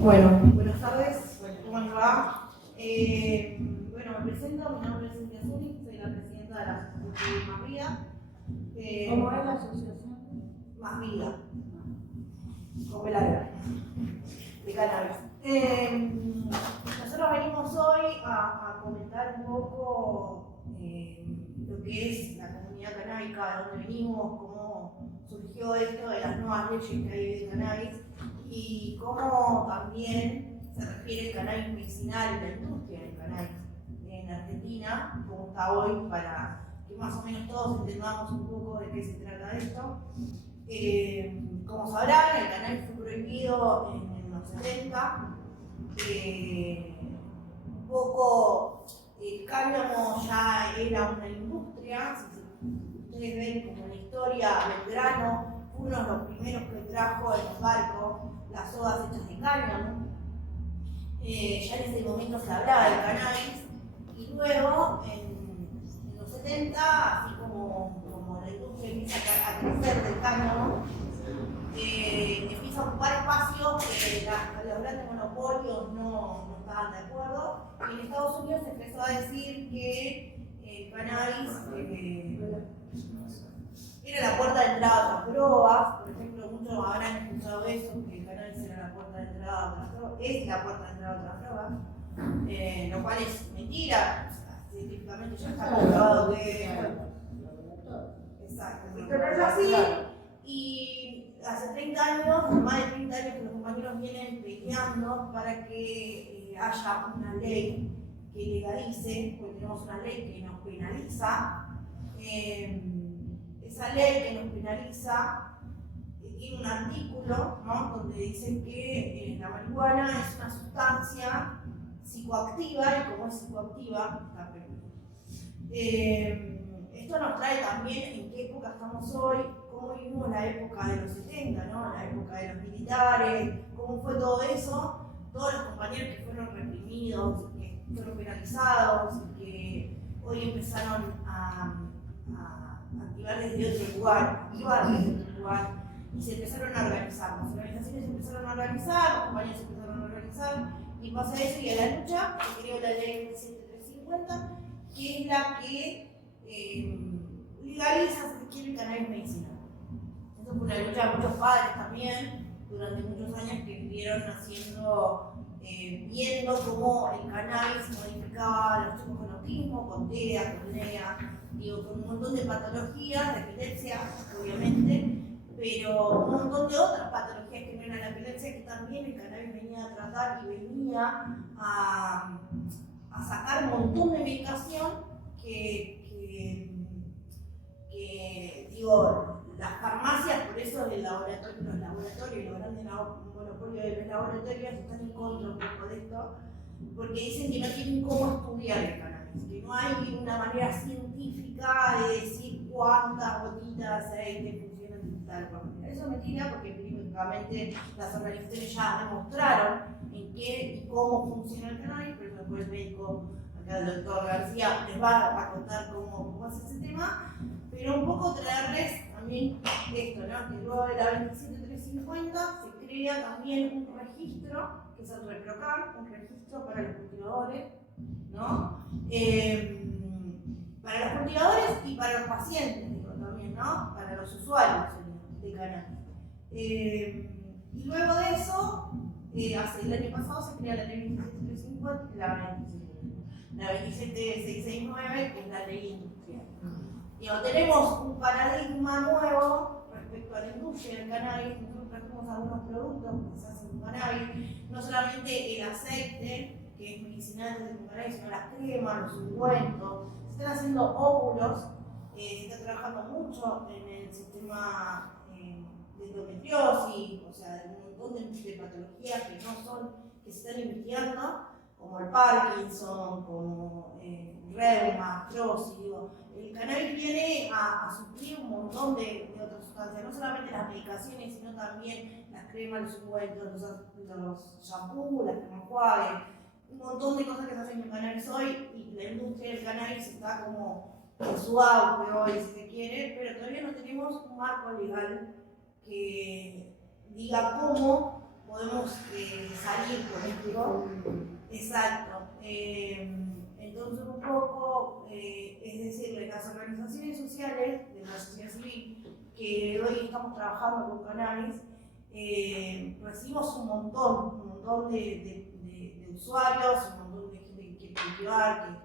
Bueno, buenas tardes, ¿cómo les va? Bueno, me presento, mi nombre es Cintia Zuni, soy la presidenta de la Asociación Más Vida. ¿Cómo es la asociación? Más Vida, con B larga, de cannabis. Nosotros venimos hoy a comentar un poco lo que es la comunidad canábica, de dónde venimos, cómo surgió esto de las nuevas leyes que hay de cannabis y cómo también se refiere el cannabis medicinal y la industria del cannabis en Argentina, cómo está hoy, para que más o menos todos entendamos un poco de qué se trata esto. Como sabrán, el cannabis fue prohibido en los 70. Un poco el cáñamo ya era una industria. Si ustedes ven como en la historia, Belgrano fue uno de los primeros que trajo en los barcos las sodas hechas de cáñamo. Ya en ese momento se hablaba del cannabis y luego en los 70, así como la industria empieza a crecer del cáñamo, empieza a ocupar espacios que los grandes monopolios no estaban de acuerdo, y en Estados Unidos se empezó a decir que el cannabis era la puerta de entrada a otras drogas. Por ejemplo, muchos habrán escuchado eso, que el cannabis era la puerta de entrada a otras drogas, es la puerta de entrada a otras drogas, lo cual es mentira. Científicamente ya está comprobado que... Exacto, pero es así. Y hace 30 años, más de 30 años que los compañeros vienen peleando para que haya una ley que legalice, porque tenemos una ley que nos penaliza. Esa ley que nos penaliza tiene un artículo, ¿no?, donde dice que la marihuana es una sustancia psicoactiva y como es psicoactiva, está prohibida. Esto nos trae también en qué época estamos hoy, cómo vivimos la época de los 70, ¿no?, la época de los militares, cómo fue todo eso, todos los compañeros que fueron reprimidos, que fueron penalizados, que hoy empezaron a activar desde otro lugar, y se empezaron a organizar. Las organizaciones se empezaron a organizar, los compañeros se empezaron a organizar, y pasa eso, y a la lucha se creó la ley 27350, que es la que legaliza, si se quiere, el cannabis medicinal. Eso fue una lucha de muchos padres también, durante muchos años, que vivieron viendo cómo el cannabis modificaba a los chicos con autismo, con TEA, con NEA, con un montón de patologías, de epilepsia, obviamente, pero un montón de otras patologías que no eran la epilepsia, que también el cannabis venía a tratar y venía a sacar un montón de medicación que las farmacias, por eso los laboratorios y los grandes monopolios de los laboratorios están en contra un poco de esto, porque dicen que no tienen cómo estudiar el cannabis, que no hay una manera científica de decir cuántas gotitas de aceite funcionan de tal manera. Eso es mentira, porque empíricamente las organizaciones ya demostraron en qué y cómo funciona el cannabis, pero después el médico, acá el doctor García, les va a contar cómo es ese tema, pero un poco traerles también esto, ¿no?, que luego de la 27350 se crea también un registro, que es el ReproCan, un registro para los cultivadores, ¿no? Para los cultivadores y para los pacientes, digo, también, ¿no?, para los usuarios de cannabis. Y luego de eso, el año pasado se crea la ley 27350, la 27669, que es la ley industrial. Tenemos un paradigma nuevo respecto a la industria del cannabis. Nosotros trajimos algunos productos que se hacen con cannabis, no solamente el aceite, que es medicinal del cannabis, sino las cremas, los ungüentos. Se están haciendo óvulos, se está trabajando mucho en el sistema de endometriosis, o sea, de un montón de patologías que se están investigando, como el Parkinson, como reuma, artrosis. El cannabis viene a suplir un montón de otras sustancias, no solamente las medicaciones, sino también las cremas, los ungüentos, los shampoos, las cremas enjuague, un montón de cosas que se hacen con cannabis hoy, y la industria del cannabis está como en su auge hoy, si se quiere, pero todavía no tenemos un marco legal que diga cómo podemos salir con esto. Exacto. Entonces un poco, es decir, las organizaciones sociales de la sociedad civil que hoy estamos trabajando con cannabis, recibimos un montón de usuarios, un montón de gente que quiere cultivar,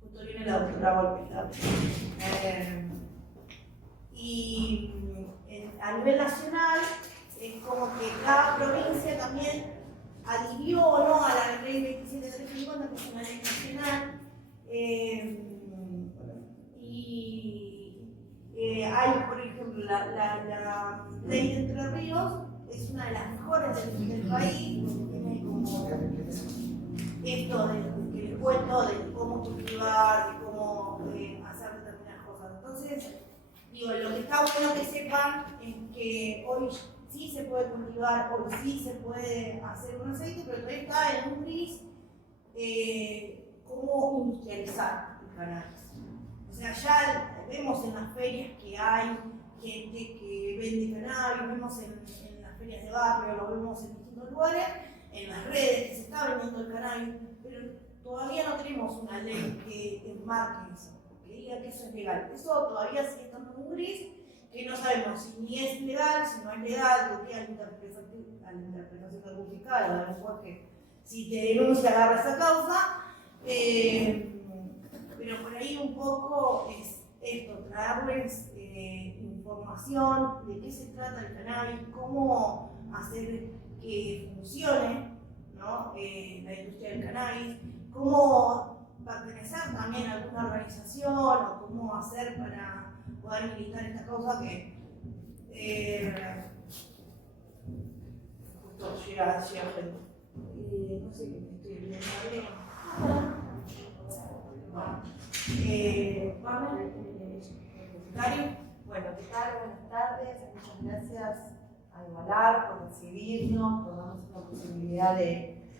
que justo viene la doctora Volpe. Y a nivel nacional es como que cada provincia también adhirió o no a la ley 27350, que es una ley nacional, y hay, por ejemplo, la ley de Entre Ríos es una de las mejores del país, porque tiene como esto que les cuento de cómo cultivar, de cómo hacer determinadas cosas. Entonces, digo, lo que está bueno que sepan es que hoy sí se puede cultivar, hoy sí se puede hacer un aceite, pero todavía está en un gris cómo industrializar el cannabis. O sea, ya vemos en las ferias que hay gente que vende cannabis, vemos en las ferias de barrio, lo vemos en distintos lugares, en las redes que se está vendiendo el cannabis, pero todavía no tenemos una ley que enmarque eso, que diga que eso es legal. Eso todavía sigue estando en un gris, que no sabemos si ni es legal, si no es legal, lo que a la interpretación del fiscal, a la lenguaje, si te denuncia, agarra esa causa. Pero por ahí un poco es esto, traerles información de qué se trata el cannabis, cómo hacer que funcione, ¿no? La industria del cannabis, cómo pertenecer también a alguna organización o cómo hacer para poder militar esta causa que justo llega gente. No sé qué estoy viendo. Bueno, ¿qué tal? Buenas tardes, muchas gracias a Igualar por recibirnos, por darnos esta posibilidad de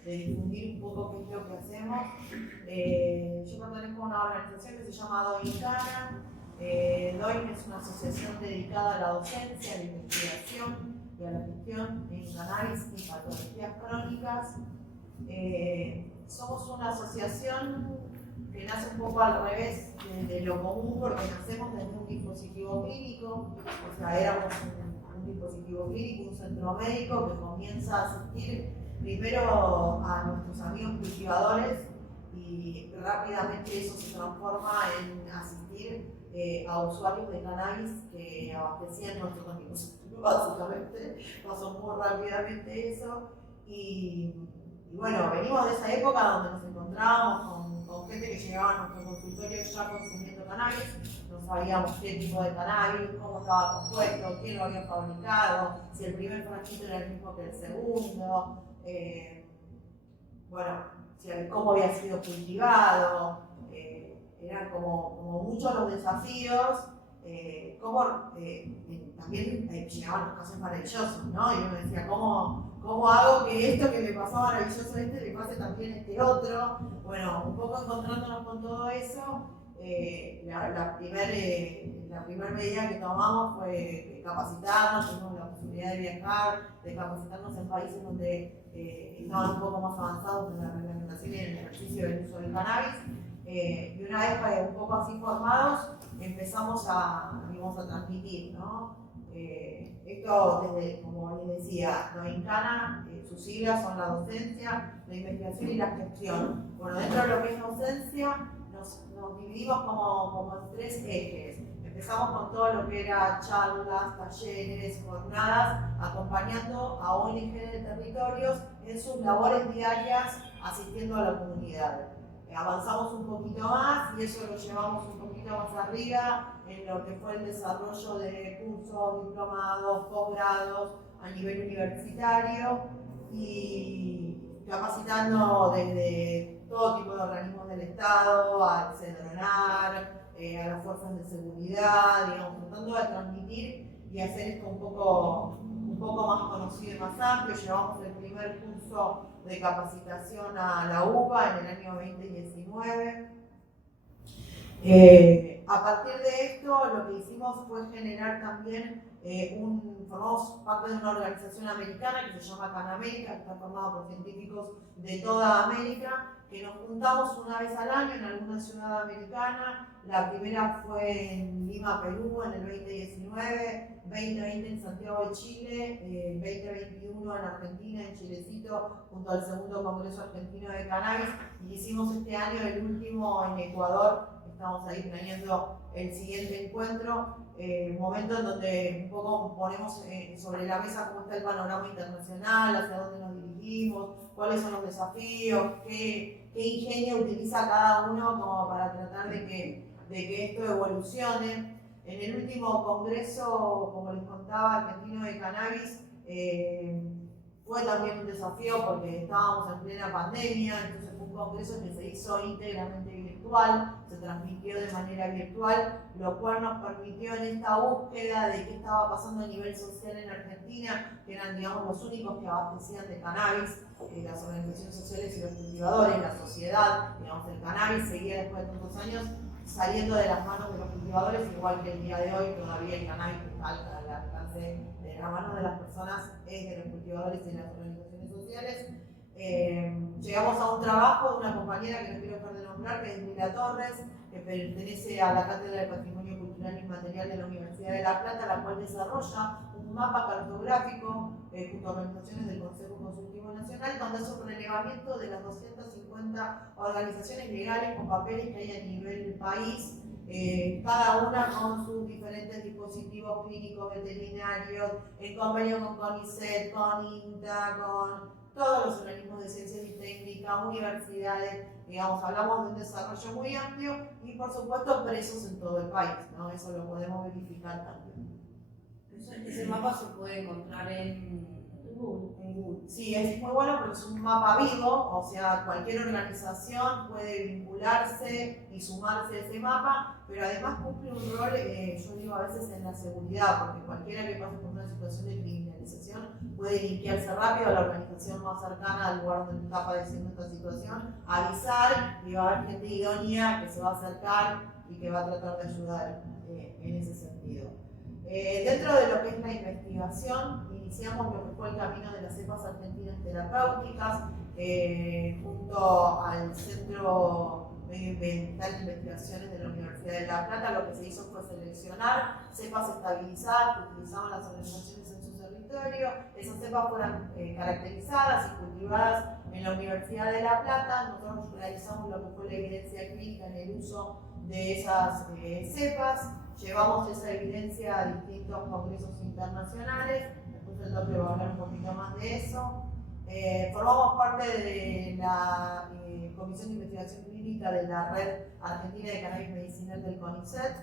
difundir un poco qué es lo que hacemos. Yo pertenezco a una organización que se llama Doincana. DOIN es una asociación dedicada a la docencia, a la investigación y a la gestión en cannabis y patologías crónicas. Somos una asociación que nace un poco al revés de lo común, porque nacemos desde un dispositivo clínico, o sea, éramos un dispositivo clínico, un centro médico que comienza a asistir primero a nuestros amigos cultivadores y rápidamente eso se transforma en asistir a usuarios de cannabis que abastecían nuestros amigos. Básicamente pasó muy rápidamente eso y bueno, venimos de esa época donde nos encontrábamos con gente que llegaba a nuestro consultorio ya consumiendo cannabis, no sabíamos qué tipo de cannabis, cómo estaba compuesto, quién lo había fabricado, si el primer frasquito era el mismo que el segundo, bueno, cómo había sido cultivado, eran como muchos los desafíos, también llegaban los casos maravillosos, ¿no? Y uno decía, ¿cómo hago que esto que me pasó maravilloso le pase también a este otro? Bueno, un poco encontrándonos con todo eso, la primera medida que tomamos fue capacitarnos, tuvimos la posibilidad de viajar, de capacitarnos en países donde estaban un poco más avanzados en la reglamentación y en el ejercicio del uso del cannabis. Y una vez un poco así formados, empezamos a transmitir, ¿no? Esto desde, como les decía, Doincana, sus siglas son la docencia, la investigación y la gestión. Bueno, dentro de lo que es docencia, nos dividimos como en tres ejes. Empezamos con todo lo que era charlas, talleres, jornadas, acompañando a ONG de territorios en sus labores diarias, asistiendo a la comunidad. Avanzamos un poquito más y eso lo llevamos un poquito más arriba en lo que fue el desarrollo de cursos, diplomados, posgrados a nivel universitario y capacitando desde todo tipo de organismos del Estado, al CEDRONAR, a las fuerzas de seguridad, digamos, tratando de transmitir y hacer esto un poco más conocido y más amplio. Llevamos el primer curso de capacitación a la UBA en el año 2019. A partir de esto, lo que hicimos fue generar también formamos parte de una organización americana que se llama CanAmerica, que está formada por científicos de toda América, que nos juntamos una vez al año en alguna ciudad americana. La primera fue en Lima, Perú, en el 2019, 2020 en Santiago de Chile, 2021 en Argentina, en Chilecito, junto al segundo Congreso Argentino de Cannabis, y hicimos este año el último en Ecuador. Estamos ahí planeando el siguiente encuentro, momento en donde un poco ponemos sobre la mesa cómo está el panorama internacional, hacia dónde nos dirigimos, cuáles son los desafíos, qué ingenio utiliza cada uno como para tratar de que esto evolucione. En el último congreso, como les contaba, argentino de cannabis, fue también un desafío porque estábamos en plena pandemia, entonces fue un congreso que se hizo íntegramente virtual, se transmitió de manera virtual, lo cual nos permitió en esta búsqueda de qué estaba pasando a nivel social en Argentina, que eran, digamos, los únicos que abastecían de cannabis, las organizaciones sociales y los cultivadores, la sociedad, digamos, el cannabis seguía después de tantos años saliendo de las manos de los cultivadores, igual que el día de hoy todavía el cannabis que está al alcance de la mano de las personas es de los cultivadores y de las organizaciones sociales. Llegamos a un trabajo de una compañera que no quiero dejar de nombrar, que es Mila Torres, que pertenece a la Cátedra de Patrimonio Cultural Inmaterial de la Universidad de La Plata, la cual desarrolla un mapa cartográfico junto a organizaciones del Consejo Consultivo Nacional, donde hace un relevamiento de las 250 organizaciones legales con papeles que hay a nivel país, cada una con sus diferentes dispositivos clínicos veterinarios, en convenio con CONICET, con INTA, con todos los organismos de ciencias y técnicas, universidades, digamos, hablamos de un desarrollo muy amplio y por supuesto presos en todo el país, ¿no? Eso lo podemos verificar también. Ese mapa se puede encontrar en Google. Sí, es muy bueno porque es un mapa vivo, o sea, cualquier organización puede vincularse y sumarse a ese mapa, pero además cumple un rol, yo digo a veces, en la seguridad, porque cualquiera que pase por una situación de criminalización puede linkearse rápido a la organización más cercana al lugar donde está padeciendo esta situación, avisar y va a haber gente idónea que se va a acercar y que va a tratar de ayudar en ese sentido. Dentro de lo que es la investigación, iniciamos lo que fue el camino de las cepas argentinas terapéuticas, junto al Centro Medioambiental de Investigaciones de la Universidad de La Plata. Lo que se hizo fue seleccionar cepas estabilizadas que utilizaban las organizaciones en su territorio. Esas cepas fueron caracterizadas y cultivadas en la Universidad de La Plata. Nosotros realizamos lo que fue la evidencia clínica en el uso de esas cepas. Llevamos esa evidencia a distintos congresos internacionales, después el doctor va a hablar un poquito más de eso. Formamos parte de la Comisión de Investigación Clínica de la Red Argentina de Cannabis Medicinal del CONICET.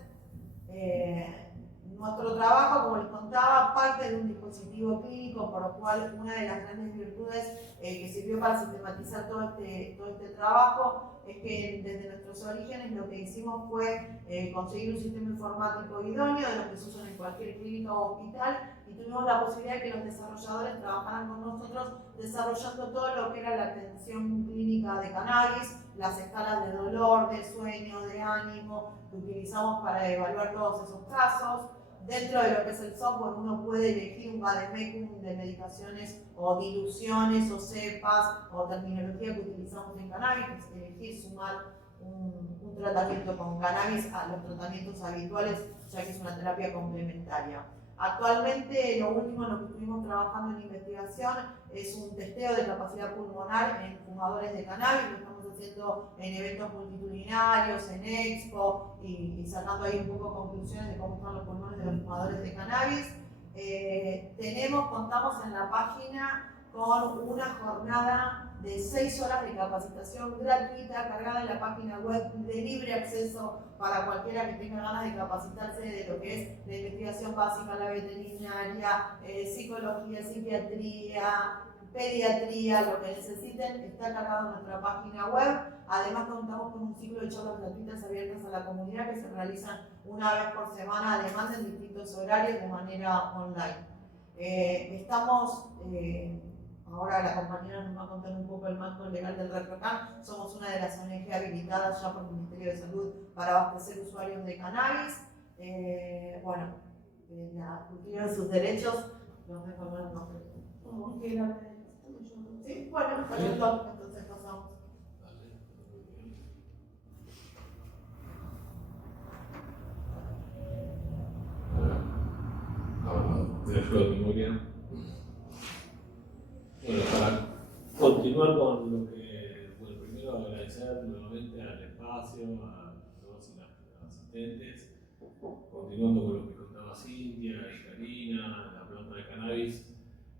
Nuestro trabajo, como les contaba, parte de un dispositivo clínico, por lo cual una de las grandes virtudes que sirvió para sistematizar todo este trabajo es que desde nuestros orígenes lo que hicimos fue conseguir un sistema informático idóneo de los que se usan en cualquier clínica o hospital, y tuvimos la posibilidad de que los desarrolladores trabajaran con nosotros desarrollando todo lo que era la atención clínica de cannabis, las escalas de dolor, de sueño, de ánimo que utilizamos para evaluar todos esos casos. Dentro de lo que es el software uno puede elegir un vademecum de medicaciones o diluciones o cepas o terminología que utilizamos en cannabis, elegir sumar un tratamiento con cannabis a los tratamientos habituales, ya que es una terapia complementaria. Actualmente lo último en lo que estuvimos trabajando en investigación es un testeo de capacidad pulmonar en fumadores de cannabis. Lo estamos haciendo en eventos multitudinarios, en expo y sacando ahí un poco conclusiones de cómo están los pulmones de los fumadores de cannabis. Contamos en la página con una jornada de 6 horas de capacitación gratuita cargada en la página web de libre acceso para cualquiera que tenga ganas de capacitarse de lo que es la investigación básica, la veterinaria, psicología, psiquiatría, pediatría, lo que necesiten está cargado en nuestra página web. Además contamos con un ciclo de charlas gratuitas abiertas a la comunidad que se realizan una vez por semana, además en distintos horarios de manera online. ahora la compañera nos va a contar un poco el marco legal del ReproCan. Somos una de las ONG habilitadas ya por el Ministerio de Salud para abastecer usuarios de cannabis. Cumplieron sus derechos, los dejo hablar más. Sí, bueno, entonces pasamos. De ayuda de memoria. Bueno, para continuar con lo que, bueno, primero agradecer nuevamente al espacio, a todos y las asistentes, continuando con lo que contaba Cintia y Karina. La planta de cannabis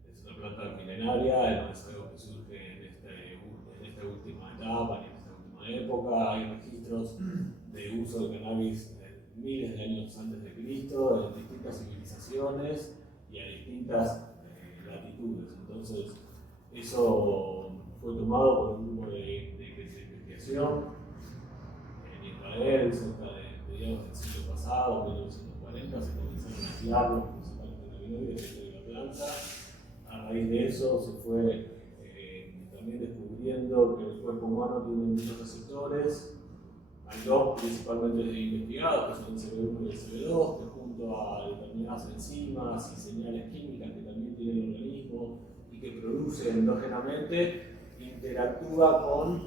es una planta milenaria, no es algo que surge en esta última etapa, ni en esta última época. Hay registros de uso de cannabis miles de años antes de Cristo, en distintas civilizaciones y a distintas latitudes. Entonces, eso fue tomado por un grupo de investigación en Israel, cerca del siglo pasado, 1940, se comenzaron a aislar los principales cannabinoides de la planta. A raíz de eso se fue también descubriendo que el cuerpo humano tiene muchos receptores. Hay dos principalmente investigados, que son el CB1 y el CB2, que junto a determinadas enzimas y señales químicas que también tiene el organismo y que produce endógenamente, interactúa con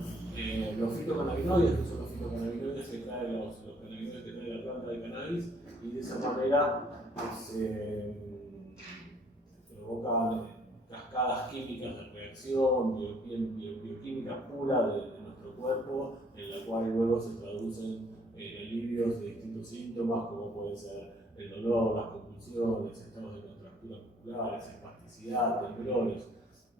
los fitocannabinoides, que son los fitocannabinoides que traen los cannabinoides que trae la planta de cannabis, y de esa manera se provocan cascadas químicas de reacción, bioquímica pura de nuestro cuerpo, en la cual luego se traducen en alivios de distintos síntomas, como puede ser el dolor, las convulsiones, estados de contractura musculares, espasticidad, temblores.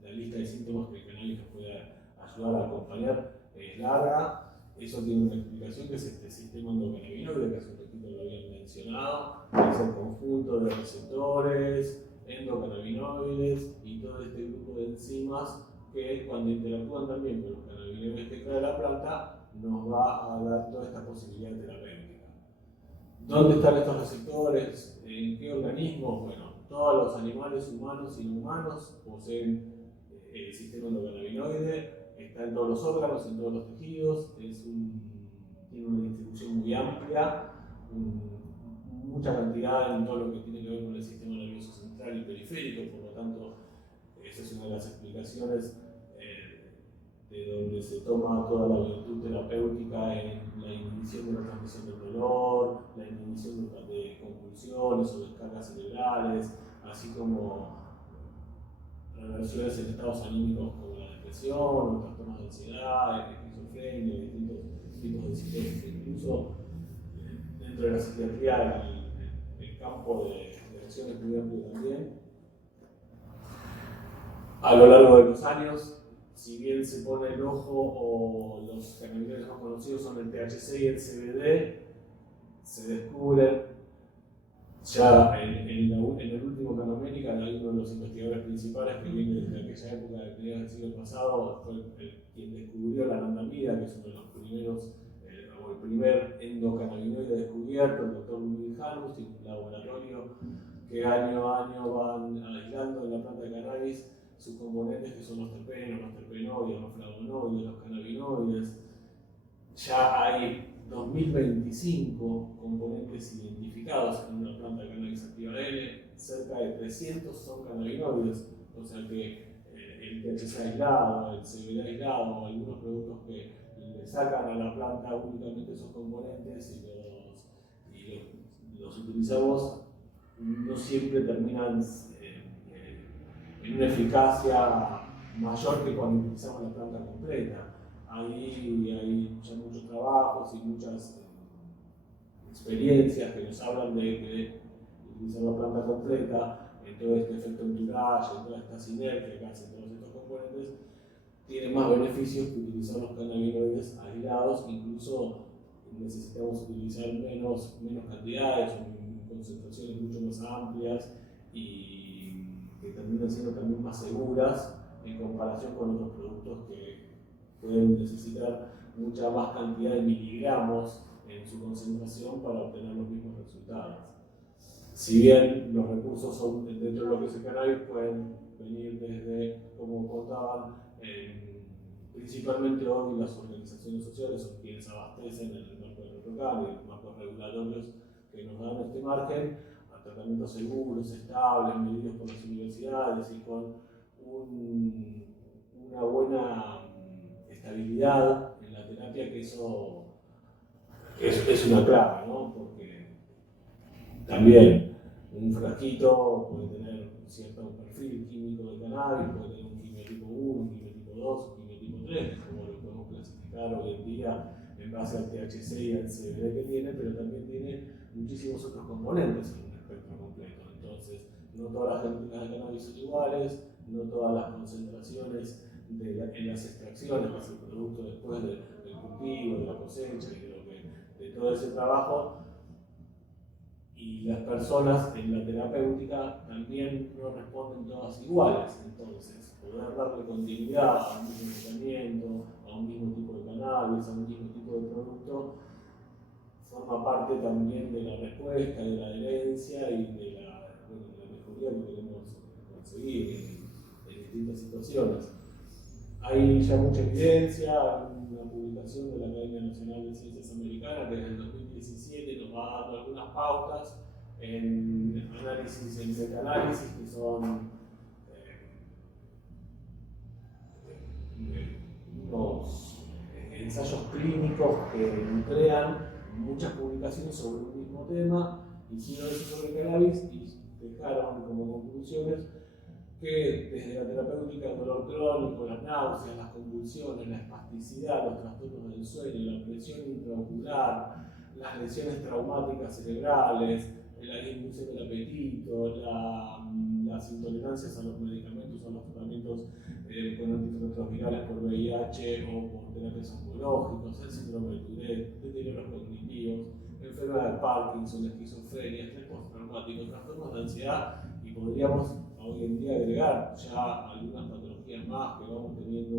La lista de síntomas que el cannabis nos puede ayudar a acompañar es larga. Eso tiene una explicación, que es este sistema endocannabinoide, que hace un poquito lo habían mencionado, que es el conjunto de receptores, endocannabinoides y todo este grupo de enzimas que, cuando interactúan también con los cannabinoides que trae la planta, nos va a dar toda esta posibilidad terapéutica. ¿Dónde están estos receptores? ¿En qué organismos? Bueno, todos los animales humanos y no humanos poseen el sistema endocannabinoide, está en todos los órganos, en todos los tejidos, tiene una distribución muy amplia, mucha cantidad en todo lo que tiene que ver con el sistema nervioso central y periférico. Por lo tanto, esa es una de las explicaciones de donde se toma toda la virtud terapéutica en la inhibición de la transmisión del dolor, la inhibición de convulsiones o descargas cerebrales, así como reversiones en estados anímicos como la depresión, trastornos de ansiedad, esquizofrenia, distintos tipos de psicosis. Incluso dentro de la psiquiatría el campo de acción es muy amplio también. A lo largo de los años, si bien se pone el ojo, o los cannabinoides más conocidos son el THC y el CBD, se descubren ya en el último Canamérica. Hay uno de los investigadores principales que viene desde aquella época de mediados del siglo pasado, fue quien descubrió la anandamida, que es uno de los primeros, o el primer endocannabinoide descubierto, el doctor Ludwig Hanus, y un laboratorio que año a año van aislando en la planta de cannabis sus componentes, que son los terpenos, los terpenoides, los flavonoides, los cannabinoides. Ya hay 2025 componentes identificados en una planta de cannabis activa N, cerca de 300 son cannabinoides, o sea que el THC aislado, el CBD aislado, algunos productos que le sacan a la planta únicamente esos componentes y los utilizamos, no siempre terminan en una eficacia mayor que cuando utilizamos la planta completa. Ahí hay ya muchos trabajos y muchas experiencias que nos hablan de utilizar la planta completa, en todo este efecto entourage, en toda esta sinergia que hacen todos estos componentes, tiene más beneficios que utilizar los cannabinoides aislados. Incluso necesitamos utilizar menos cantidades o concentraciones mucho más amplias, y que terminan siendo también más seguras en comparación con otros productos que pueden necesitar mucha más cantidad de miligramos en su concentración para obtener los mismos resultados. Si bien los recursos son dentro de lo que es el cannabis, pueden venir desde, como trabajan principalmente hoy las organizaciones sociales son quienes abastecen en el marco del ROCAL y los marcos regulatorios que nos dan este margen a tratamientos seguros, estables, medidos por las universidades y con una buena estabilidad en la terapia, que eso es una clave, ¿no? Porque también un frasquito puede tener cierto perfil químico de cannabis, puede tener un quimio tipo 1, un quimio tipo 2, un quimio tipo 3, como lo podemos clasificar hoy en día en base al THC y al CBD que tiene, pero también tiene muchísimos otros componentes en un espectro completo. Entonces, no todas las genéticas de cannabis son iguales, no todas las concentraciones en las extracciones, que es el producto después del cultivo, de la cosecha y de todo ese trabajo. Y las personas en la terapéutica también no responden todas iguales. Entonces, poder darle continuidad a un mismo tratamiento, a un mismo tipo de cannabis, a un mismo tipo de producto, forma parte también de la respuesta, de la adherencia y de la mejoría que queremos conseguir en distintas situaciones. Hay ya mucha evidencia, una publicación de la Academia Nacional de Ciencias Americanas que desde el 2017 nos va dando algunas pautas en análisis, en metaanálisis, que son unos ensayos clínicos que crean muchas publicaciones sobre un mismo tema, hicieron eso sobre cannabis y dejaron como conclusiones que desde la terapéutica, el dolor crónico, las náuseas, las convulsiones, la espasticidad, los trastornos del sueño, la presión intraocular, las lesiones traumáticas cerebrales, la disminución del apetito, las intolerancias a los medicamentos, a los tratamientos con antirretrovirales por VIH o por terapias oncológicas, el síndrome de Tourette, deterioros cognitivos, enfermedad de Parkinson, esquizofrenia, estrés postraumático, trastornos de ansiedad, y podríamos hoy en día agregar ya algunas patologías más que vamos teniendo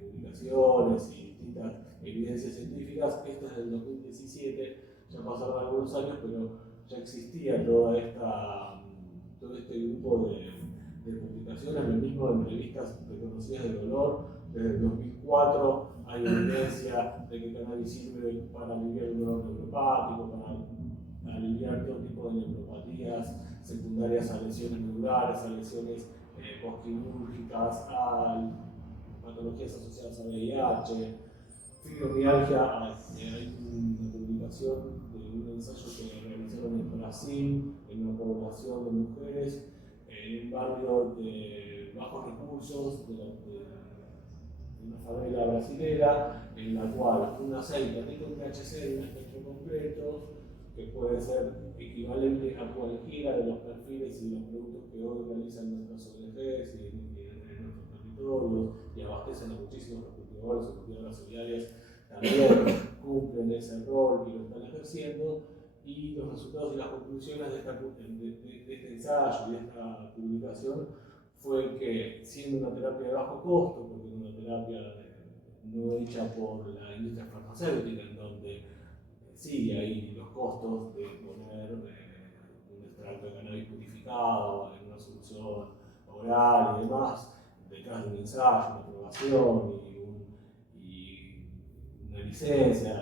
publicaciones y distintas evidencias científicas. Esto es del 2017, ya pasaron algunos años, pero ya existía todo este grupo de publicaciones, lo mismo en revistas reconocidas de dolor. Desde el 2004 hay evidencia de que cannabis sirve para aliviar el dolor neuropático, para aliviar todo tipo de neuropatías secundarias a lesiones medulares, a lesiones postquirúrgicas, a patologías asociadas a VIH, fibromialgia. Hay una publicación de un ensayo que realizaron en Brasil, en una población de mujeres, en un barrio de bajos recursos, de una favela brasilera, en la cual un aceite rico en THC de un espectro completo, que puede ser equivalente a cualquiera de los perfiles y de los productos que hoy realizan nuestras ONGs y en nuestros territorios, y abastecen a muchísimos cultivadores o cultivadoras solidarias, también cumplen ese rol y lo están ejerciendo. Y los resultados y las conclusiones de este ensayo y de esta publicación fue que, siendo una terapia de bajo costo, porque era una terapia no hecha por la industria farmacéutica, en donde sí hay los costos de poner un extracto de cannabis purificado en una solución oral y demás, detrás de un ensayo, una aprobación y una licencia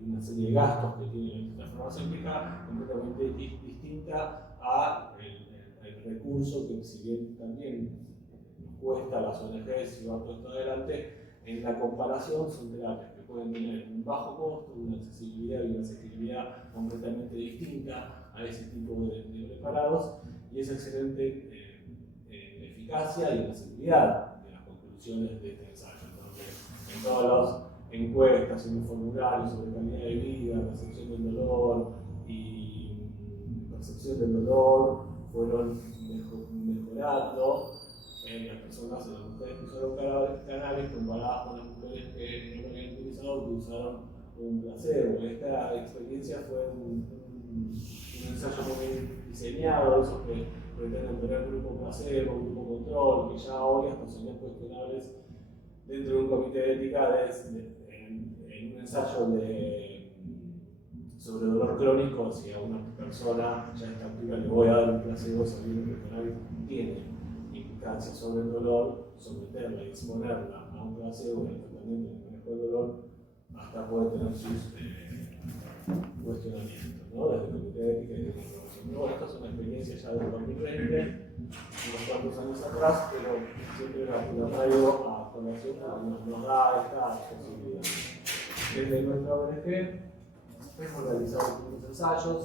y una serie de gastos que tiene la industria farmacéutica, completamente distinta a el recurso que, si bien también nos cuesta a las ONGs llevar todo esto adelante, en la comparación son terapias que pueden tener un bajo costo, una accesibilidad y una asequibilidad completamente distinta a ese tipo de preparados, y es excelente en eficacia y en la seguridad de las conclusiones de este ensayo. Entonces, en todas las encuestas, en los formularios sobre calidad de vida, percepción del dolor y percepción del dolor, fueron mejorando las personas, las mujeres que usaron cannabis comparadas con las mujeres que no lo habían utilizado, que usaron un placebo. Esta experiencia fue un ensayo muy bien diseñado, esos que pretenden tener grupo placebo, grupo control, que ya hoy hasta son cuestionables dentro de un comité de ética en un ensayo sobre dolor crónico. Si a una persona ya a esta altura le voy a dar un placebo sabiendo que el cannabis tiene instancia sobre el dolor, someterla y exponerla a un placebo, el tratamiento del manejo del dolor, hasta puede tener sus cuestionamientos, ¿no? Desde el Comité de Ética y de Innovación. Pero bueno, esta es una experiencia ya del 2020, unos cuantos años atrás, pero siempre la traigo a colación porque nos da esta posibilidad. Desde nuestra ONG hemos realizado algunos ensayos,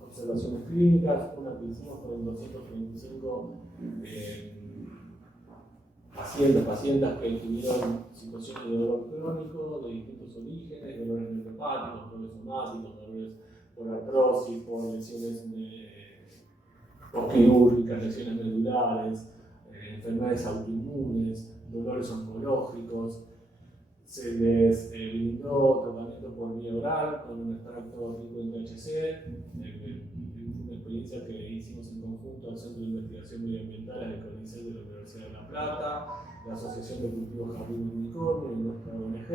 observaciones clínicas, una que hicimos con 235 pacientes que tuvieron situaciones de dolor crónico de distintos orígenes, dolores neuropáticos, dolores somáticos, dolores por artrosis, por lesiones postquirúrgicas, lesiones medulares, enfermedades autoinmunes, dolores oncológicos. Se les brindó tratamiento por vía oral con un extracto rico en THC, una experiencia que hicimos en conjunto al Centro de Investigación Medioambiental del CONICET de la Universidad de La Plata, la Asociación de Cultivos Jardín de Unicornio y nuestra ONG.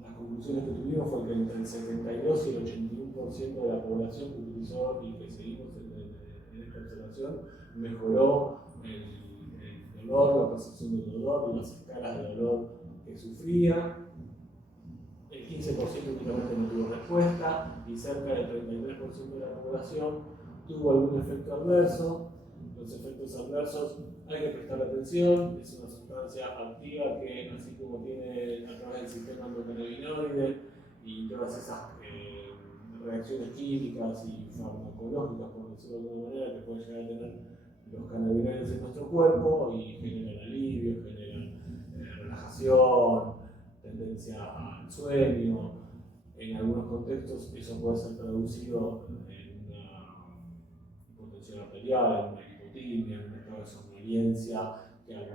Las conclusiones que tuvimos fue que entre el 72 y el 81% de la población que utilizó y que seguimos en esta observación mejoró el dolor, la percepción del dolor y las escalas de dolor que sufría. El 15% únicamente no tuvo respuesta y cerca del 33% de la población tuvo algún efecto adverso. Los efectos adversos hay que prestar atención, es una sustancia activa que, así como tiene a través del sistema endocannabinoide y todas esas reacciones químicas y farmacológicas, por decirlo de alguna manera, que pueden llegar a tener los cannabinoides en nuestro cuerpo y generan alivio, generan relajación, tendencia al sueño. En algunos contextos eso puede ser traducido en una hipotensión arterial, en una hipotimia, en un estado de somnolencia, que al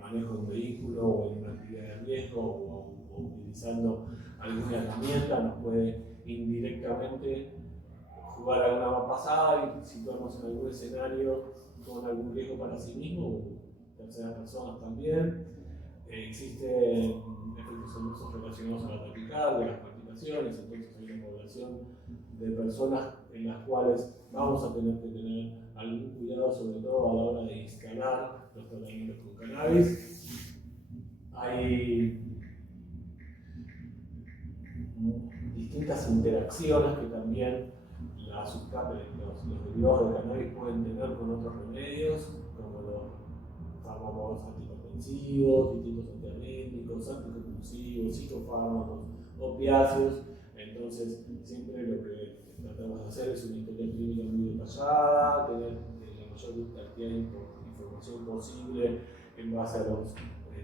manejo de un vehículo o en una actividad de riesgo o utilizando alguna herramienta nos puede indirectamente jugar alguna pasada y situarnos en algún escenario con algún riesgo para sí mismo o terceras personas también. Existen efectos adversos relacionados a la taquicardia, las palpitaciones, entonces hay una población de personas en las cuales vamos a tener que tener algún cuidado, sobre todo a la hora de instalar los tratamientos con cannabis. Hay distintas interacciones que también los derivados de cannabis pueden tener con otros remedios, como los fármacos antihipertensivos, distintos antiarrítmicos, anticonvulsivos, psicofármacos, opiáceos. Entonces, siempre lo que tratamos de hacer es una historia clínica muy detallada, tener la mayor cantidad de información posible en base a los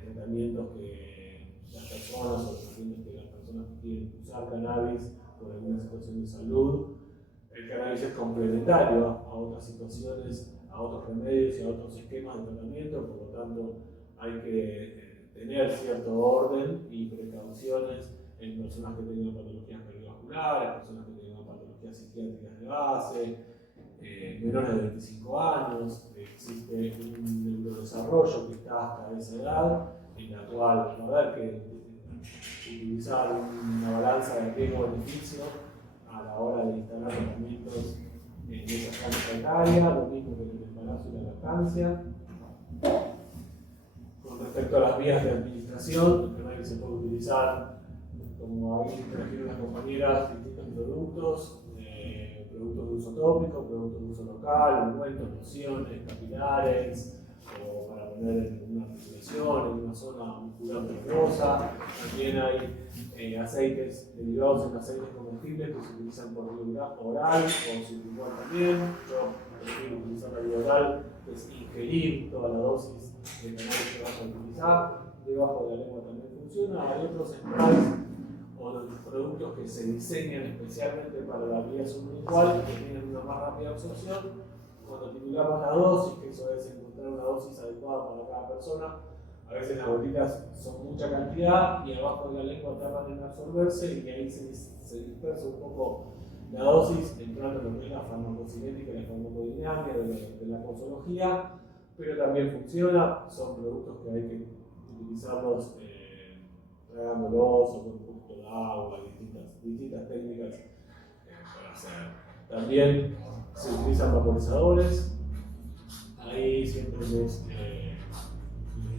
tratamientos que las personas o los tratamientos que las personas que quieren usar cannabis por alguna situación de salud. El cannabis es complementario a otras situaciones, a otros remedios y a otros esquemas de tratamiento, por lo tanto hay que tener cierto orden y precauciones en personas que tengan patologías cardiovasculares, personas que tengan patologías psiquiátricas de base, menores de 25 años. Existe un neurodesarrollo que está hasta esa edad, en la cual va a haber que utilizar una balanza de riesgo-beneficio a la hora de instalar tratamientos en esa franja etaria, lo mismo que en el embarazo y la lactancia. Con respecto a las vías de administración, el cannabis se puede utilizar, como ahí trajeron las compañeras, distintos productos de uso tópico, productos de uso local, ungüentos, lociones, capilares, o para poner en una articulación, en una zona muscular nerviosa. También hay aceites derivados en aceites comestibles que se utilizan por vía oral o sublingual también. Yo prefiero utilizar la vía oral, que es ingerir toda la dosis de cannabis que vas a utilizar. Debajo de la lengua también funciona. Hay otros sprays o los productos que se diseñan especialmente para la vía sublingual que tienen una más rápida absorción. Cuando titulamos la dosis, que eso es encontrar una dosis adecuada para cada persona, a veces las gotitas son mucha cantidad y abajo de la lengua tardan en absorberse y ahí se dispersa un poco la dosis, entrando en lo que es la farmacocinética y la farmacodinámica de la posología, pero también funciona. Son productos que hay que utilizarlos tragándolos o con un poquito de agua, distintas técnicas para hacer. También se utilizan vaporizadores. Ahí siempre les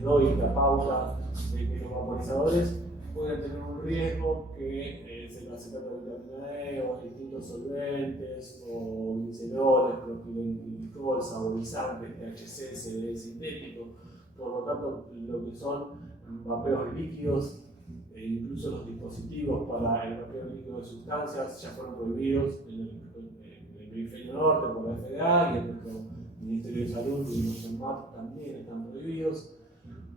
doy la pauta de que los vaporizadores pueden tener un riesgo que es el acetato de vitamina E o distintos solventes o gliceroles, propilenglicol, saborizantes, THC, CBD sintético. Por lo tanto, lo que son vapeos líquidos e incluso los dispositivos para el vapeo líquido de sustancias ya fueron prohibidos en el hemisferio norte por la FDA y en nuestro Ministerio de Salud y los CENMAT también están prohibidos.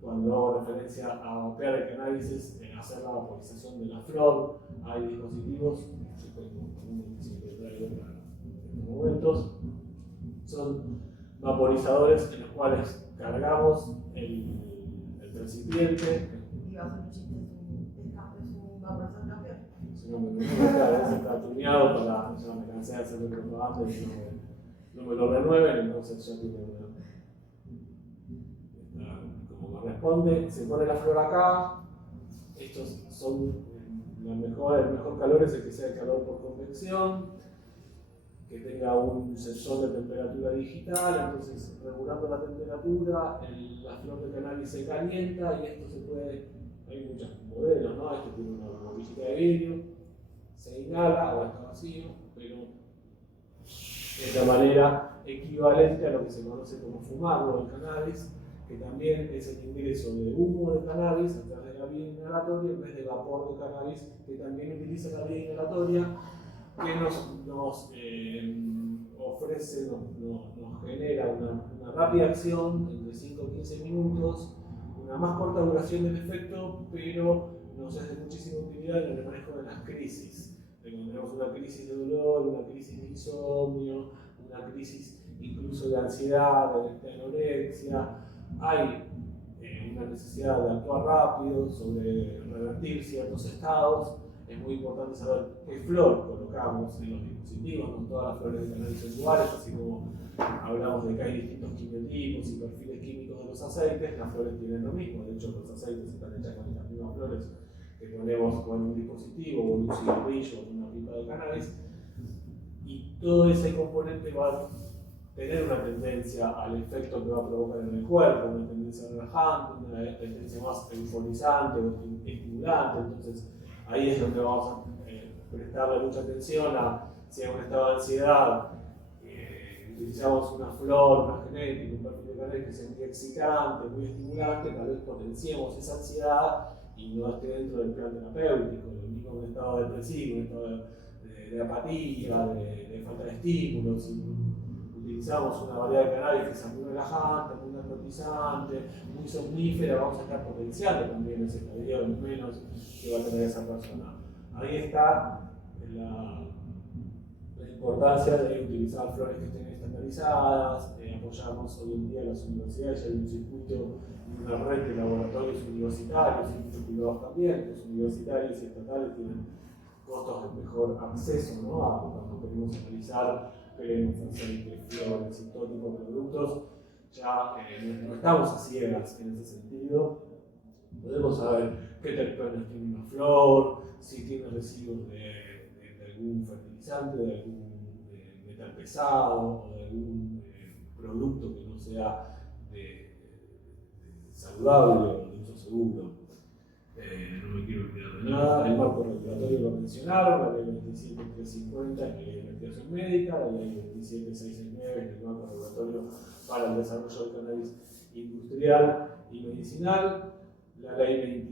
Cuando hago referencia a vapear el cannabis, hacer la vaporización de la flor, hay dispositivos, yo tengo uno que siempre traigo para estos momentos, son vaporizadores en los cuales cargamos el recipiente. Y va a ser un chiste, es un vaporizador campeón. Si no, me está tuneado para, ya me cansé de hacerle propaganda y no me lo renueven, entonces ya tiene una. Como corresponde, se pone la flor acá. Estos son el mejor calor es el que sea el calor por convección, que tenga un sensor de temperatura digital, entonces regulando la temperatura, la flor de cannabis se calienta y esto se puede, hay muchos modelos, ¿no? Este tiene una bombillita de vidrio, se inhala o está vacío, pero es la manera equivalente a lo que se conoce como fumarlo el cannabis, que también es el ingreso de humo de cannabis a través de la vía inhalatoria en vez de vapor de cannabis, que también utiliza la vía inhalatoria, que nos ofrece, nos genera una rápida acción entre 5 y 15 minutos, una más corta duración del efecto, pero nos es de muchísima utilidad en el manejo de las crisis. Cuando tenemos una crisis de dolor, una crisis de insomnio, una crisis incluso de ansiedad, de anorexia, hay una necesidad de actuar rápido sobre revertir ciertos estados. Es muy importante saber qué flor colocamos en los dispositivos, no todas las flores de cannabis son iguales, así como hablamos de que hay distintos quimiotipos y perfiles químicos de los aceites, las flores tienen lo mismo, de hecho los aceites están hechos con las mismas flores que ponemos con un dispositivo o un cigarrillo o una pipa de cannabis, y todo ese componente va a tener una tendencia al efecto que va a provocar en el cuerpo, una tendencia relajante, una tendencia más euforizante o estimulante. Entonces ahí es donde vamos a prestarle mucha atención a si hay un estado de ansiedad, utilizamos una flor, una genética, un perfil de cannabis que sea muy excitante, muy estimulante, tal vez potenciemos esa ansiedad y no esté dentro del plan terapéutico, lo mismo un estado depresivo, un estado de apatía, de falta de estímulos. Utilizamos una variedad de cannabis que sea muy relajante, muy narcotizante, muy somnífera, vamos a estar potenciando también ese estadio menos que va a tener esa persona. Ahí está la importancia de utilizar flores que estén estandarizadas, apoyamos hoy en día a las universidades, hay un circuito y una red de laboratorios universitarios y muchos privados también, los universitarios y estatales tienen costos de mejor acceso, ¿no? Cuando queremos analizar cremas, aceites, flores y todo tipo de productos, ya no estamos a ciegas en ese sentido. Podemos saber qué terpenos tiene una flor, si tiene residuos de algún fertilizante, de algún metal pesado o de algún producto que no sea saludable o de uso seguro. No me quiero olvidar de nada. El marco regulatorio lo mencionaron, la ley 27350 es la ley de investigación médica, la ley 27669 es el marco regulatorio para el desarrollo del cannabis industrial y medicinal, la ley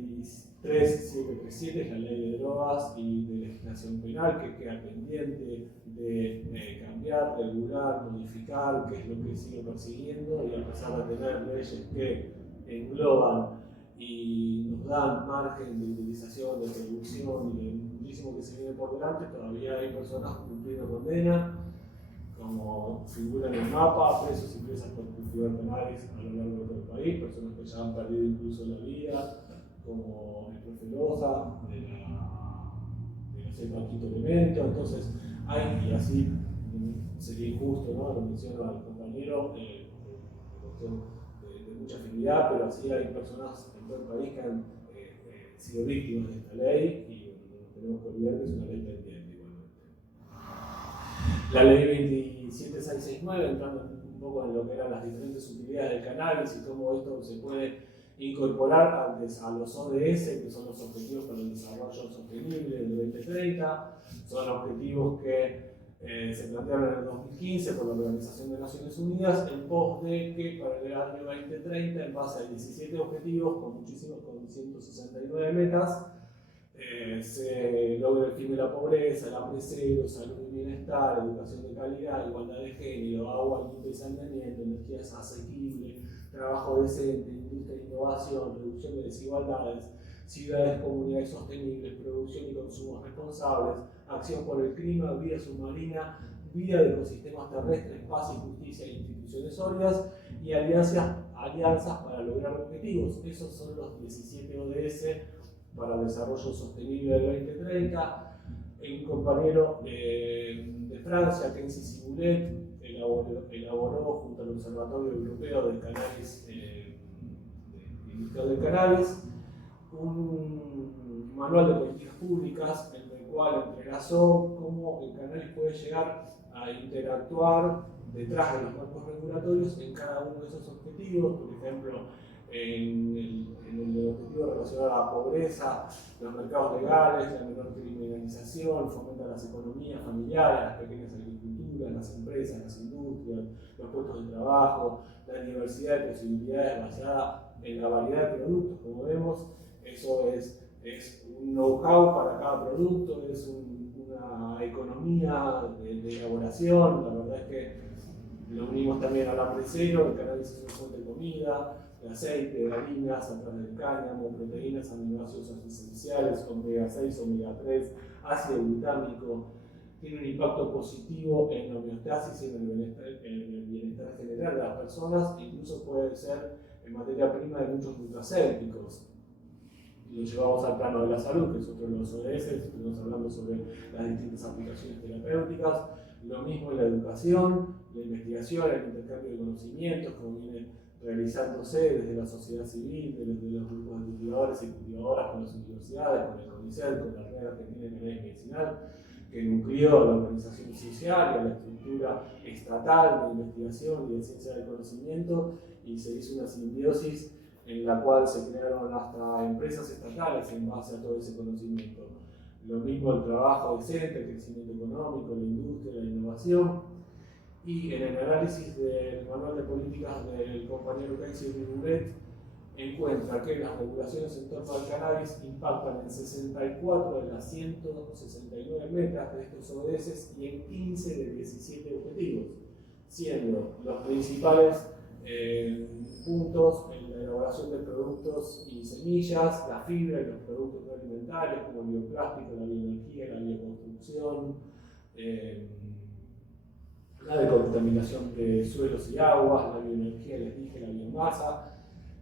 23737 es la ley de drogas y de legislación penal que queda pendiente de cambiar, regular, modificar, que es lo que sigue persiguiendo, y a pesar de tener leyes que engloban y nos dan margen de utilización, de producción y de muchísimo que se viene por delante, todavía hay personas cumpliendo condena, como figura en el mapa, presos y presas por cultivar cannabis a lo largo de todo el país, personas que ya han perdido incluso la vida, como el profe Loza, de la cepa Quinto Elemento. Entonces hay, y así sería injusto, ¿no? Lo menciono al compañero, cuestión de mucha afinidad, pero así hay personas en todo el país que han sido víctimas de esta ley y no tenemos que olvidar que es una ley pendiente igualmente. La ley 27669, entrando un poco en lo que eran las diferentes utilidades del cannabis y cómo esto se puede incorporar a los ODS, que son los Objetivos para el Desarrollo Sostenible del 2030. Son objetivos que se plantearon en el 2015 por la Organización de Naciones Unidas en pos de que para el año 2030, en base a 17 objetivos con 169 metas, se logre el fin de la pobreza, el hambre cero, salud y bienestar, educación de calidad, igualdad de género, agua limpia y saneamiento, energías asequibles, trabajo decente, industria e innovación, reducción de desigualdades, ciudades, comunidades sostenibles, producción y consumos responsables, acción por el clima, vida submarina, vida de ecosistemas terrestres, paz y justicia e instituciones sólidas, y alianzas para lograr objetivos. Esos son los 17 ODS para el desarrollo sostenible del 2030. Un compañero de Francia, Kensi Siboulet, elaboró junto al Observatorio Europeo del Cannabis, Industrial del Cannabis, un manual de políticas públicas en el cual entrelazó cómo el cannabis puede llegar a interactuar detrás de los marcos regulatorios en cada uno de esos objetivos. Por ejemplo, en el objetivo relacionado a la pobreza, los mercados legales, la menor criminalización, fomenta las economías familiares, las pequeñas agriculturas, las empresas, las industrias, los puestos de trabajo, la diversidad de posibilidades basada en la variedad de productos. Como vemos, eso es un know-how para cada producto, es una economía de elaboración. La verdad es que lo unimos también al hambre cero. El cannabis es una fuente de comida, de aceite, de harinas, a través del cáñamo, proteínas, aminoácidos esenciales, omega 6, omega 3, ácido glutámico. Tiene un impacto positivo en la homeostasis y en el bienestar general de las personas, incluso puede ser en materia prima de muchos nutracéuticos. Lo llevamos al plano de la salud, que es otro de los ODS, estuvimos hablando sobre las distintas aplicaciones terapéuticas. Lo mismo en la educación, la investigación, el intercambio de conocimientos, como viene realizándose desde la sociedad civil, desde los grupos de cultivadores y cultivadoras con las universidades, con el CONICET, con la Red Argentina de Cannabis Medicinal, que nucleó a la organización social y a la estructura estatal de investigación y de ciencia del conocimiento, y se hizo una simbiosis en la cual se crearon hasta empresas estatales en base a todo ese conocimiento. Lo mismo el trabajo decente, el crecimiento económico, la industria, la innovación. Y en el análisis del manual de políticas del compañero Kensi Siboulet, encuentra que las regulaciones en torno al cannabis impactan en 64 de las 169 metas de estos ODS y en 15 de 17 objetivos, siendo los principales puntos en la elaboración de productos y semillas, la fibra y los productos no alimentarios como el bioplástico, la bioenergía, la bioconstrucción, la decontaminación de suelos y aguas, la bioenergía, les dije, la biomasa,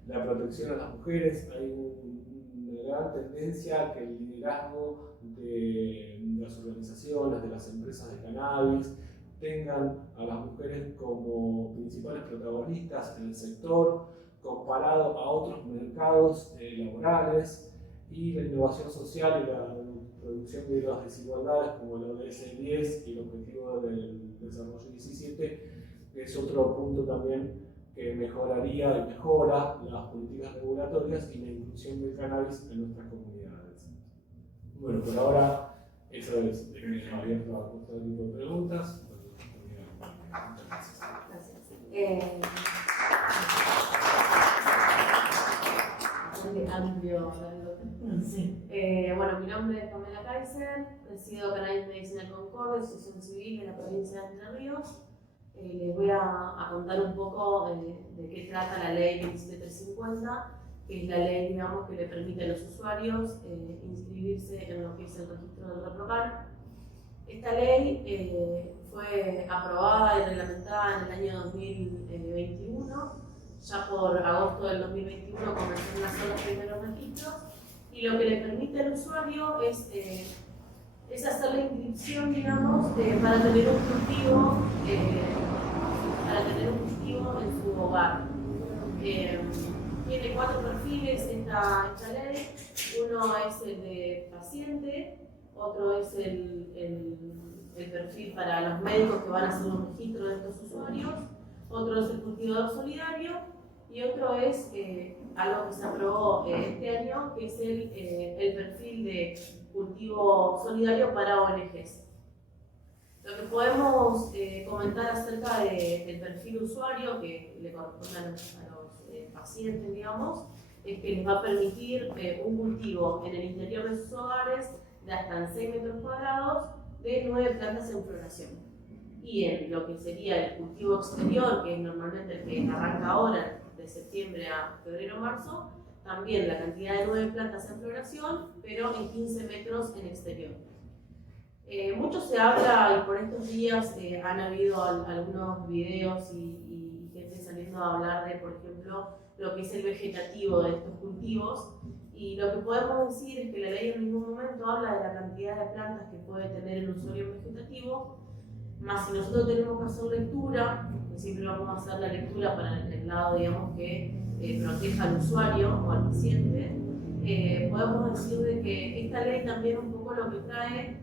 la protección a las mujeres. Hay una gran tendencia a que el liderazgo de las organizaciones, de las empresas de cannabis, tengan a las mujeres como principales protagonistas en el sector, comparado a otros mercados laborales, y la innovación social y la reducción de las desigualdades, como el ODS 10 y el objetivo del desarrollo 17, que es otro punto también que mejoraría y mejora las políticas regulatorias y la inclusión del cannabis en nuestras comunidades. Bueno, por ahora eso es abierto a cualquier tipo de preguntas. Muchas gracias. Amplio bueno, mi nombre es Pamela Kaiser, presido Cannabis Medicinal Concordia, Asociación Civil de la provincia de Entre Ríos. Les voy a contar un poco de qué trata la ley 27350, que es la ley, digamos, que le permite a los usuarios inscribirse en lo que es el registro del REPROCAN. Esta ley fue aprobada y reglamentada en el año 2021. Ya por agosto del 2021 comenzaron a hacer los primeros registros, y lo que le permite al usuario es hacer la inscripción, digamos, para tener un cultivo en su hogar. Tiene 4 perfiles esta ley. Uno es el de paciente, otro es el el perfil para los médicos que van a hacer un registro de estos usuarios, otro es el cultivador solidario y otro es algo que se aprobó este año, que es el perfil de cultivo solidario para ONGs. Lo que podemos comentar acerca del perfil usuario que le corresponde a los pacientes, digamos, es que les va a permitir un cultivo en el interior de sus hogares de hasta 6 metros cuadrados de 9 plantas en floración. Y en lo que sería el cultivo exterior, que es normalmente el que arranca ahora, de septiembre a febrero-marzo, también la cantidad de 9 plantas en floración, pero en 15 metros en exterior. Mucho se habla, y por estos días han habido algunos videos y gente saliendo a hablar de, por ejemplo, lo que es el vegetativo de estos cultivos. Y lo que podemos decir es que la ley en ningún momento habla de la cantidad de plantas que puede tener el usuario vegetativo, más si nosotros tenemos que hacer lectura, que siempre vamos a hacer la lectura para el lado, digamos, que proteja al usuario o al paciente, podemos decir de que esta ley también un poco lo que trae,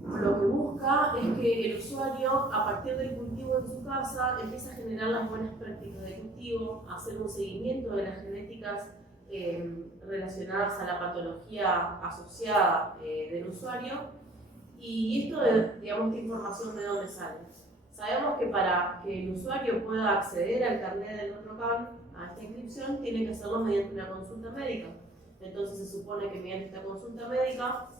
lo que busca es que el usuario, a partir del cultivo en su casa, empiece a generar las buenas prácticas de cultivo, hacer un seguimiento de las genéticas relacionadas a la patología asociada del usuario. Y esto, digamos, esta información de dónde sale. Sabemos que para que el usuario pueda acceder al carnet del NOTROCAN, a esta inscripción, tiene que hacerlo mediante una consulta médica. Entonces se supone que mediante esta consulta médica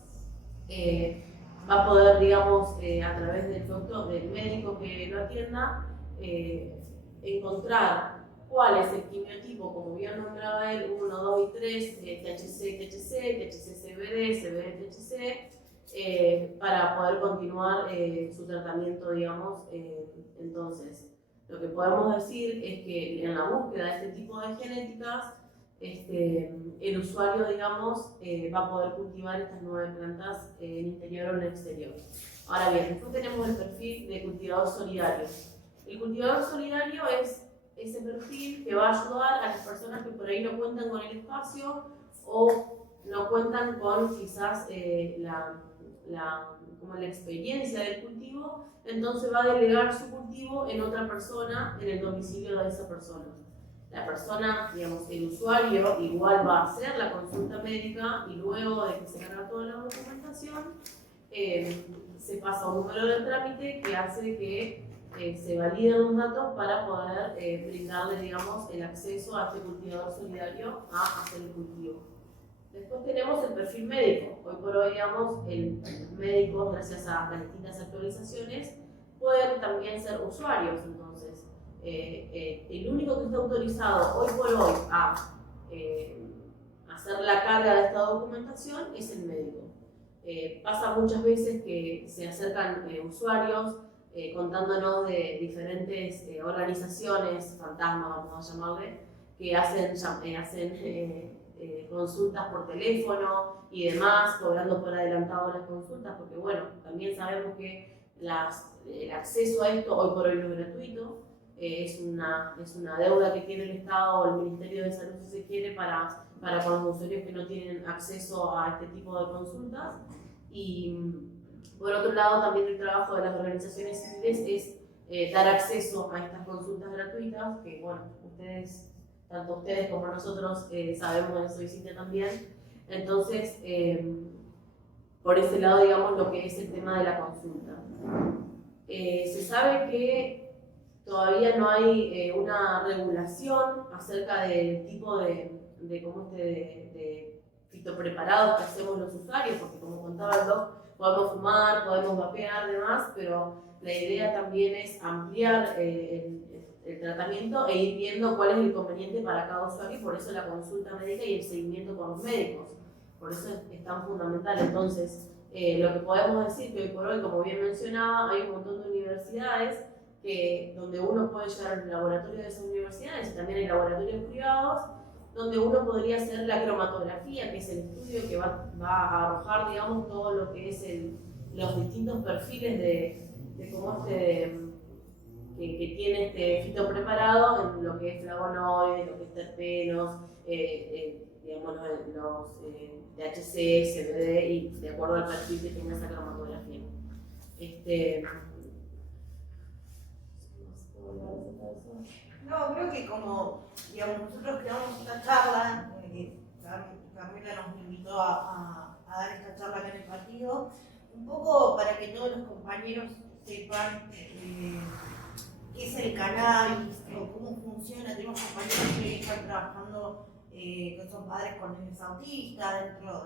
va a poder, digamos, a través del doctor, del médico que lo atienda, encontrar cuál es el quimiotipo, como bien nombraba él, 1, 2 y 3, THC, THC, THC, CBD, CBD, THC, para poder continuar su tratamiento, digamos. Entonces, lo que podemos decir es que en la búsqueda de este tipo de genéticas, el usuario, digamos, va a poder cultivar estas 9 plantas en interior o en el exterior. Ahora bien, después tenemos el perfil de cultivador solidario. El cultivador solidario es ese perfil que va a ayudar a las personas que por ahí no cuentan con el espacio o no cuentan con quizás como la experiencia del cultivo, entonces va a delegar su cultivo en otra persona, en el domicilio de esa persona. La persona, digamos, el usuario igual va a hacer la consulta médica y luego de que se haga toda la documentación, se pasa un número de trámite que hace que se validen los datos para poder brindarle, digamos, el acceso a este cultivador solidario a hacer el cultivo. Después tenemos el perfil médico. Hoy por hoy, digamos, los médicos, gracias a las distintas actualizaciones, pueden también ser usuarios. Entonces, el único que está autorizado hoy por hoy a hacer la carga de esta documentación es el médico. Pasa muchas veces que se acercan usuarios contándonos de diferentes organizaciones, fantasmas vamos a llamarle, que hacen consultas por teléfono y demás, cobrando por adelantado las consultas, porque bueno, también sabemos que el acceso a esto hoy por hoy no es gratuito, es una deuda que tiene el Estado o el Ministerio de Salud, si se quiere, para con los usuarios que no tienen acceso a este tipo de consultas. Y por otro lado, también el trabajo de las organizaciones civiles es dar acceso a estas consultas gratuitas, que bueno, tanto ustedes como nosotros sabemos de eso y Cintia también. Entonces, por ese lado, digamos, lo que es el tema de la consulta. Se sabe que todavía no hay una regulación acerca del tipo de fitopreparados que hacemos los usuarios, porque como contaba el doc, podemos fumar, podemos vapear, demás, pero la idea también es ampliar el tratamiento e ir viendo cuál es el conveniente para cada usuario, y por eso la consulta médica y el seguimiento con los médicos. Por eso es tan fundamental. Entonces, lo que podemos decir que hoy por hoy, como bien mencionaba, hay un montón de universidades donde uno puede llegar al laboratorio de esas universidades, y también hay laboratorios privados donde uno podría hacer la cromatografía, que es el estudio que va a arrojar, digamos, todo lo que es los distintos perfiles de cómo que tiene este fito preparado, en lo que es flavonoides, lo que es terpenos, digamos, los THC, CBD, y de acuerdo al perfil que tenga esa cromatografía. No, creo que como, digamos, nosotros creamos esta charla, Carmela nos invitó a dar esta charla acá en el partido, un poco para que todos los compañeros sepan qué es el cannabis o cómo funciona. Tenemos compañeros que están trabajando, que son padres con niños autistas dentro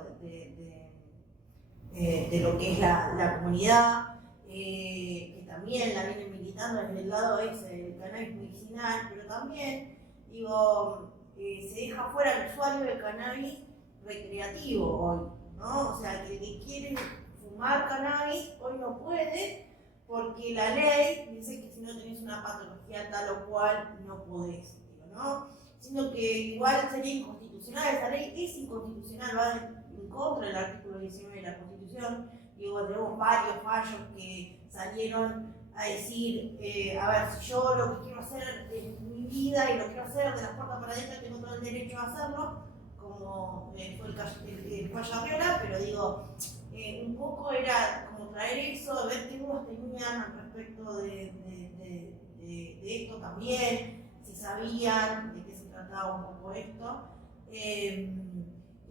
de lo que es la comunidad, que también la vienen militando desde el lado ese del cannabis medicinal, pero también, digo, se deja fuera el usuario del cannabis recreativo hoy, ¿no? O sea, que el que quiere fumar cannabis hoy no puede, porque la ley dice que si no tenés una patología tal o cual no podés, ¿no? Sino que igual sería inconstitucional, esa ley es inconstitucional, va en contra del artículo 19 de la Constitución. Digo, tenemos varios fallos que salieron a decir, a ver, si yo lo que quiero hacer en mi vida y lo quiero hacer de las puertas para adentro, tengo todo el derecho a hacerlo, como fue el fallo Arriola, pero digo, un poco era como traer eso, ver qué dudas tenían al respecto de esto también, si sabían de qué se trataba un poco esto.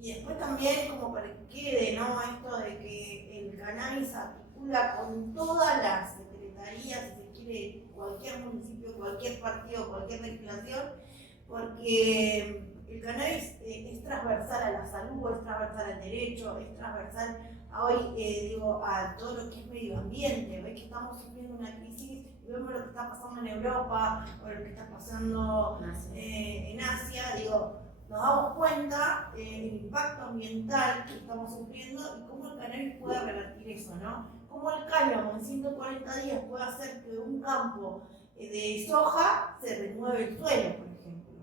Y después también como para que quede, ¿no? Esto de que el cannabis articula con todas las secretarías, si se quiere, cualquier municipio, cualquier partido, cualquier legislación, porque el cannabis es transversal a la salud, es transversal al derecho, es transversal a hoy, digo, a todo lo que es medio ambiente. Ves que estamos sufriendo una crisis, vemos lo que está pasando en Europa, o lo que está pasando en Asia, digo, nos damos cuenta del impacto ambiental que estamos sufriendo y cómo el cannabis puede revertir eso, ¿no? Cómo el cáñamo en 140 días puede hacer que un campo de soja se renueve el suelo, por ejemplo.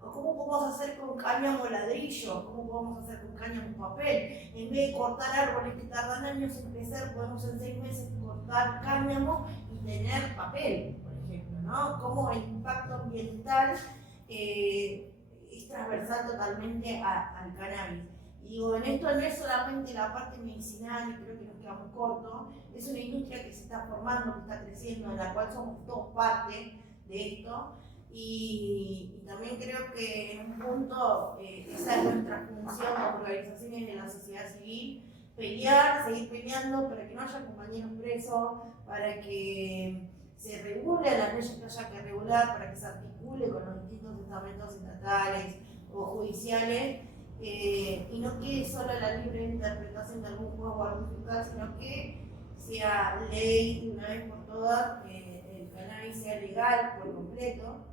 O cómo podemos hacer con cáñamo ladrillo, cómo podemos hacer con cáñamo papel. En vez de cortar árboles que tardan años en crecer, podemos en 6 meses cortar cáñamo y tener papel, por ejemplo, ¿no? Cómo el impacto ambiental es transversal totalmente al cannabis. Y digo, en esto no es solamente la parte medicinal, y creo que nos quedamos cortos, es una industria que se está formando, que está creciendo, en la cual somos todos parte de esto. Y también creo que en un punto esa es nuestra función como organizaciones de la sociedad civil, pelear, seguir peleando para que no haya compañeros presos, para que se regule las leyes que haya que regular, para que se articule con los distintos estamentos estatales o judiciales, y no quede solo la libre interpretación de algún juez o algún fiscal, sino que sea ley de una vez por todas, que el cannabis sea legal por completo,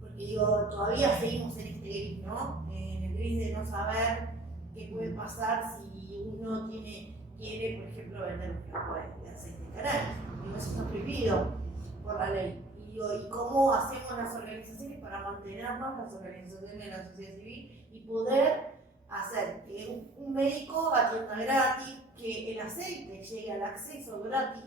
porque digo, todavía seguimos en este gris, ¿no? En el gris de no saber qué puede pasar si uno quiere, por ejemplo, vender un frasco de aceite de cannabis. Digo, eso está prohibido por la ley. Y cómo hacemos las organizaciones para mantenernos, las organizaciones de la sociedad civil, y poder hacer que un médico atienda gratis, que el aceite llegue al acceso gratis,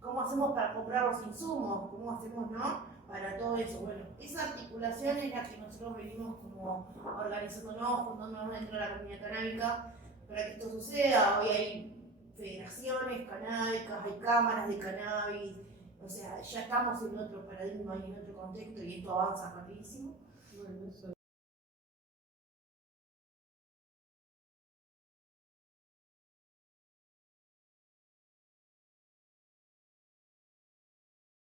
cómo hacemos para comprar los insumos, cómo hacemos, ¿no?, para todo eso. Bueno, esa articulación es la que nosotros venimos como organizándonos, juntándonos dentro de la comunidad canábica para que esto suceda. Hoy hay federaciones canábicas, hay cámaras de cannabis. O sea, ya estamos en otro paradigma y en otro contexto, y esto avanza rapidísimo. Bueno, eso